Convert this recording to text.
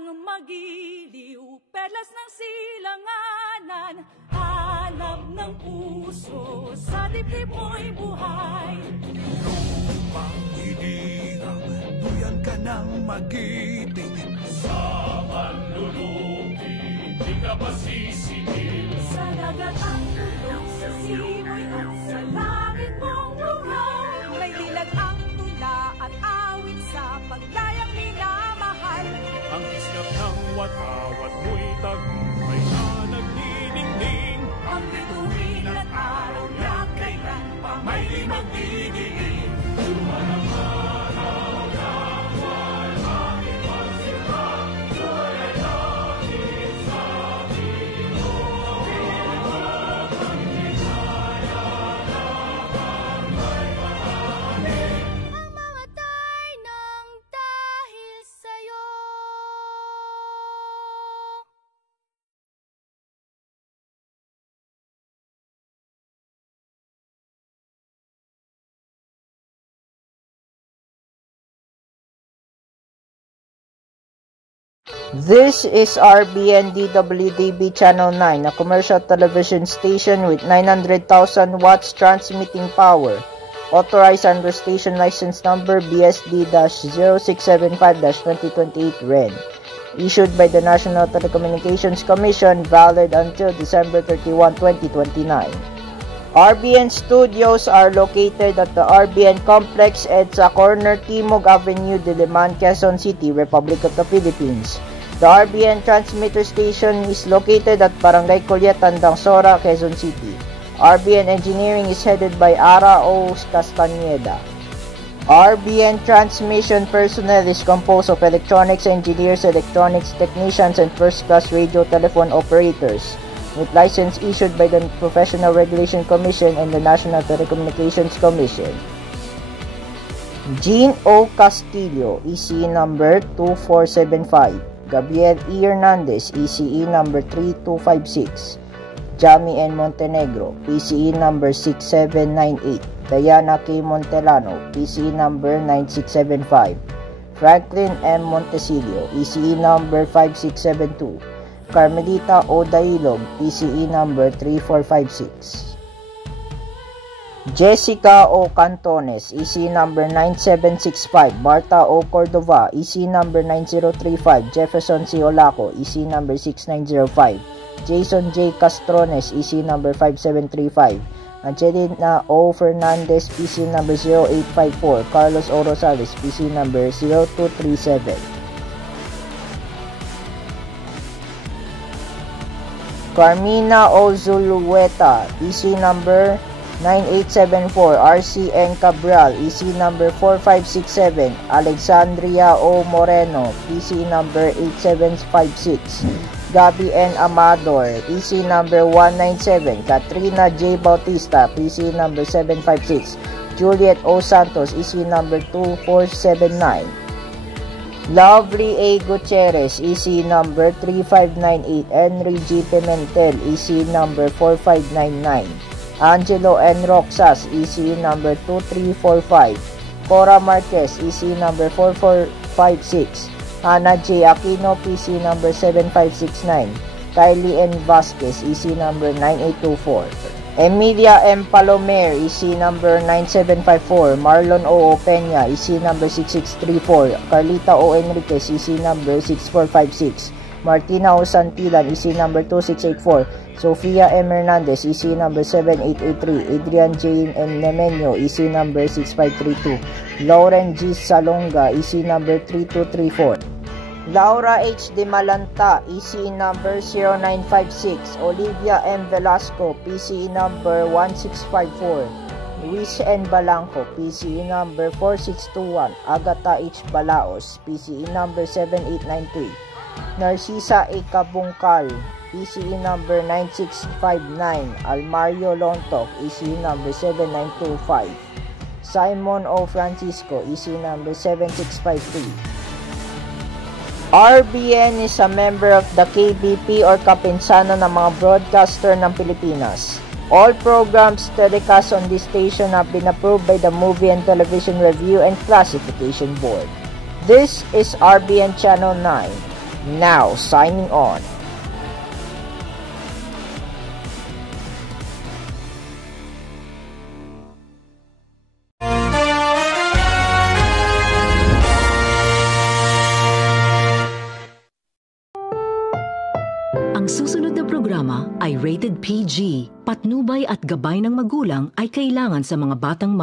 nang magiliw, perlas ng silanganan, alam ng puso, sa dibdib mo'y buhay. Lupang hinirang, duyan ka ng magiting. Sa manlulupi, di ka masisingil. Sa dagat ang tulog, sa simoy at sa langit mong lugaw. May dilag ang tula at awit sa paglayang minamahal. Ang islap ng watawat mo'y tagumpay na nagdidingding. Ang bituin at araw na kailan pa may di magdidiin. Tumanang araw na may makipagsimba. Tuloy ay langit sa bino. Pinagod ang ligaya na barangay matalim. Ang mamatay ng dahil sa'yo. This is RBN DWDB Channel 9, a commercial television station with 900,000 watts transmitting power. Authorized under station license number BSD-0675-2028 REN. Issued by the National Telecommunications Commission, valid until December 31, 2029. RBN studios are located at the RBN Complex EDSA Corner, Timog Avenue, Diliman, Quezon City, Republic of the Philippines. The RBN transmitter station is located at Barangay Culiat, Tandang Sora, Quezon City. RBN engineering is headed by Ara O. Castañeda. RBN transmission personnel is composed of electronics engineers, electronics technicians, and first-class radio telephone operators, with license issued by the Professional Regulation Commission and the National Telecommunications Commission. Jean O. Castillo, ECE number 2475. Gabriel E. Hernandez, ECE number 3256. Jami N. Montenegro, PCE number 6798. Diana K. Montelano, PCE number 9675. Franklin M. Montesilio, ECE number 5672. Carmelita O. Dailog, PCE number 3456. Jessica O. Cantones, ECE number 9765. Marta O. Cordova, ECE number 9035. Jefferson C. Olaco, ECE number 6905. Jason J. Castrones, ECE number 5735. Angelina O. Fernandez, PC number 0854. Carlos O. Rosales, PC number 0237. Carmina O. Zulueta, EC number 9874. RCN Cabral, EC number 4567. Alexandria O. Moreno, PC number 8756. Gabi N. Amador, EC number 197. Katrina J. Bautista, PC number 756. Juliet O. Santos, EC number 2479. Lovely A. Gutierrez, EC number 3598. Henry G. Pimentel, EC number 4599. Angelo N. Roxas, EC number 2345. Cora Marquez, EC number 4456. Hannah J. Aquino, PC number 7569. Kylie N. Vasquez, EC number 9824. Emilia M. Palomer, EC number 9754. Marlon O. Peña, EC number 6634. Carlita O. Enriquez, EC number 6456. Martina O. Santilan, EC number 2684. Sofia M. Hernandez, EC number 7883. Adrian J. N. Nemenyo, EC number 6532. Lauren G. Salonga, EC number 3234. Laura H. De Malanta, EC number 0956. Olivia M. Velasco, PCE number 1654. Luis N. Balanco, PCE number 4621. Agata H. Balaos, PCE number 7893. Narcisa A. Kabungkal, PCE number 9659. Almario Lontok, ECE number 7925. Simon O. Francisco, EC number 7653. RBN is a member of the KBP or Kapinsano ng mga broadcaster ng Pilipinas. All programs telecast on this station have been approved by the Movie and Television Review and Classification Board. This is RBN Channel 9. Now, signing on. Ang susunod na programa ay rated PG. Patnubay at gabay ng magulang ay kailangan sa mga batang